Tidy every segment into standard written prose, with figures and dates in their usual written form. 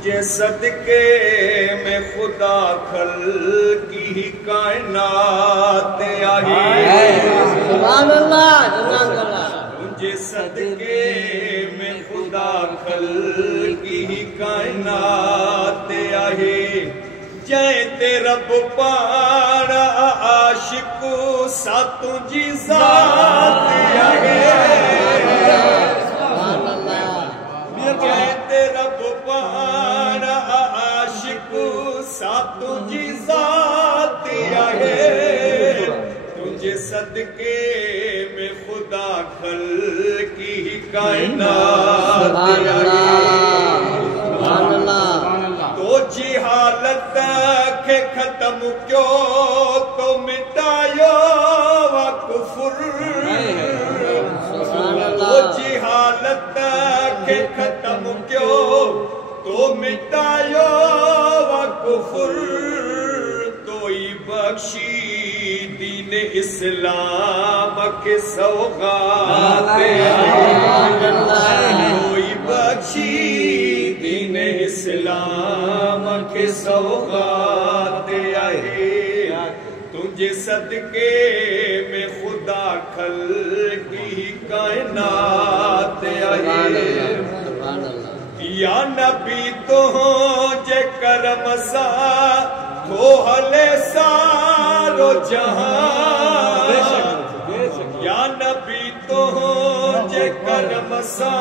तुझे सदके में खुदा खल की कायनात आई। सुभान अल्लाह। तुझे सदके में खुदा खल की कायनात आई। जय ते रब पारा आशिक सा तुझी जात आई। जय ते रब पारा आशिक सा तुझी जात आई। तुझे सदके में खुदा खल की कायनात आई। तो जी हालत के खत्म क्यों तो मिटायो वा कुफर। तो जी हालत के खत्म क्यों तो मिटायो वा कुफर। तोई बख्शी दीन इस्लाम के सौगात। तोई बख्शी दीन इस्लाम के सौगात आए। तुझे सदके में खुदा खल की कायनात आई। या नबी तो जे करम सा तो हले सारो जहां। या नबी तो जे करम सा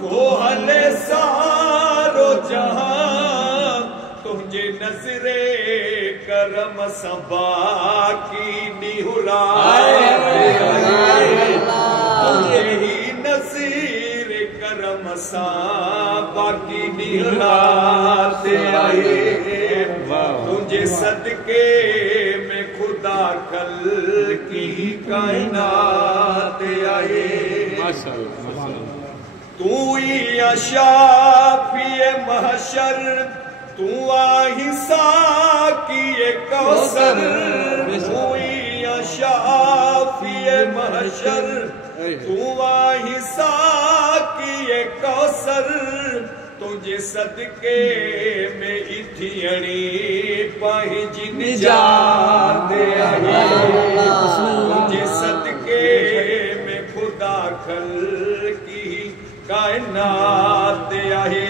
तो हले सारो जहां। तुझे नजरे करम सबा की निहुरात। तुझे ही नसीर करम सबा की निहुरात आई। तुझे सदके में खुदा कल की कायनात आई। तू ही शाफिए महशर तू आहिसा किए कौसर। तू ही शाफिए महशर तू आहिसा किए कौसर। तुझे सदके में इथियणी पंहिंजी निजात आई। तुझे सदके में खुदा खल की कायनात आहे।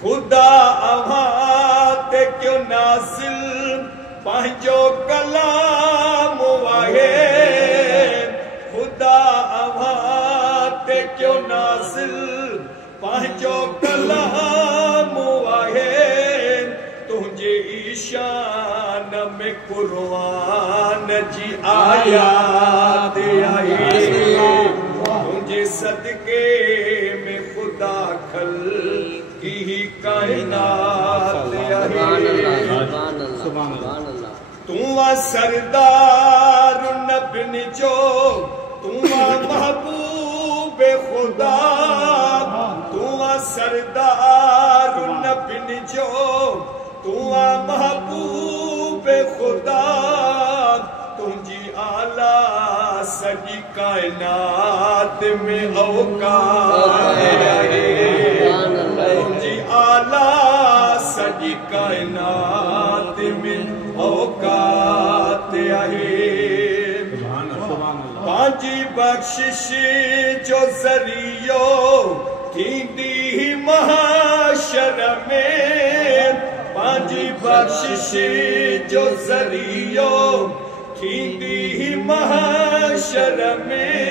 खुदा अवात क्यों नासिल पंहिंजो कलाम आहे। खुदा अवात क्यों नासिल पंहिंजो कलाम आहे। तुझे ईशान में कुरान जी आयात आई। तुझे सदके में खुदा खल की कायनात आई। तू सरदार नबिन जो तू महबूब खुदा। तू सरदार नबिन जो तू महबूब खुदा। तुझी आला सजी कायनात में औकात आहे। तुझी आला सजी कायनात में औकात आहे। पांजी बख्शिश जो जरियो थींदी महशर में। पांजी बख्शिश जो जरियो थींदी महशर में।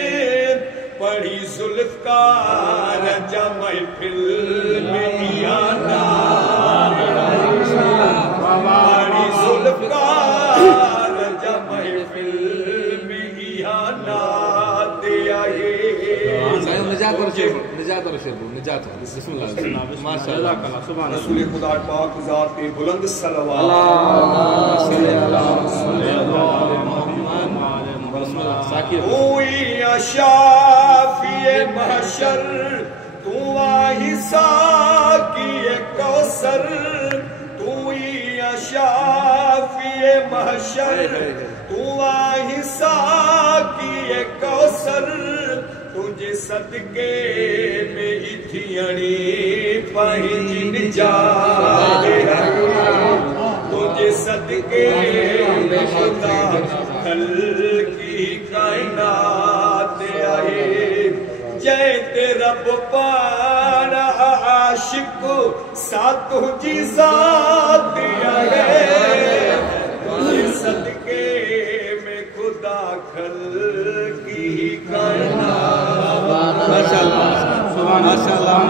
पढ़ी जुल्फकार जा महफिल में आना। पढ़ी जुल्फकार जा महफिल में आना दे आए। रसूल खुदा पाक ज़ात के बुलंद सलवात। तू शाफिए महशर तू आहिसा किए कौसर। तू शाफिए महशर तू आहिसा किए कौसर। तुझे सदके में इथियणी पंहिंजी निजात तुझे सदके में खुदा खल्की कायनात आहे जय ते रब पाण आशिक सा तुझी ज़ात आहे तुझे सदके में खुदा खल्की कायनात। माशाअल्लाह, सुभान अल्लाह।